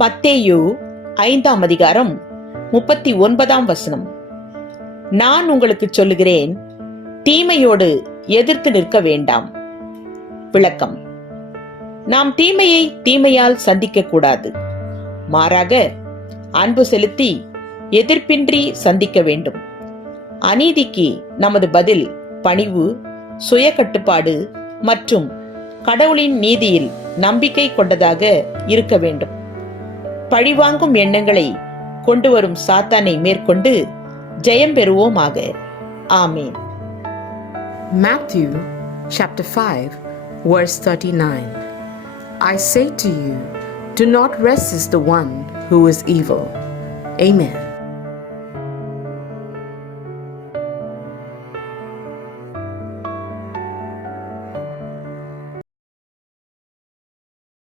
மத்தேயு 5ஆம் அதிகாரம் 39ஆம் வசனம். நான் உங்களுக்கு சொல்லுகிறேன், தீமையோடு எதிர்த்து நிற்க வேண்டாம். விளக்கம்: நாம் தீமையை தீமையால் சந்திக்க கூடாது. மாறாக அன்பு செலுத்தி எதிர்ப்பின்றி சந்திக்க வேண்டும். அநீதிக்கு நமது பதில் பணிவு, சுய கட்டுப்பாடு மற்றும் கடவுளின் நீதியில் நம்பிக்கை கொண்டதாக இருக்க வேண்டும். பழிவாங்கும் எண்ணங்களை கொண்டு வரும் சாத்தானை மேற்கொண்டு ஜெயம் பெறுவோமாக. ஆமேன். Matthew chapter 5 verse 39. I say to you, do not resist the one who is evil. Amen.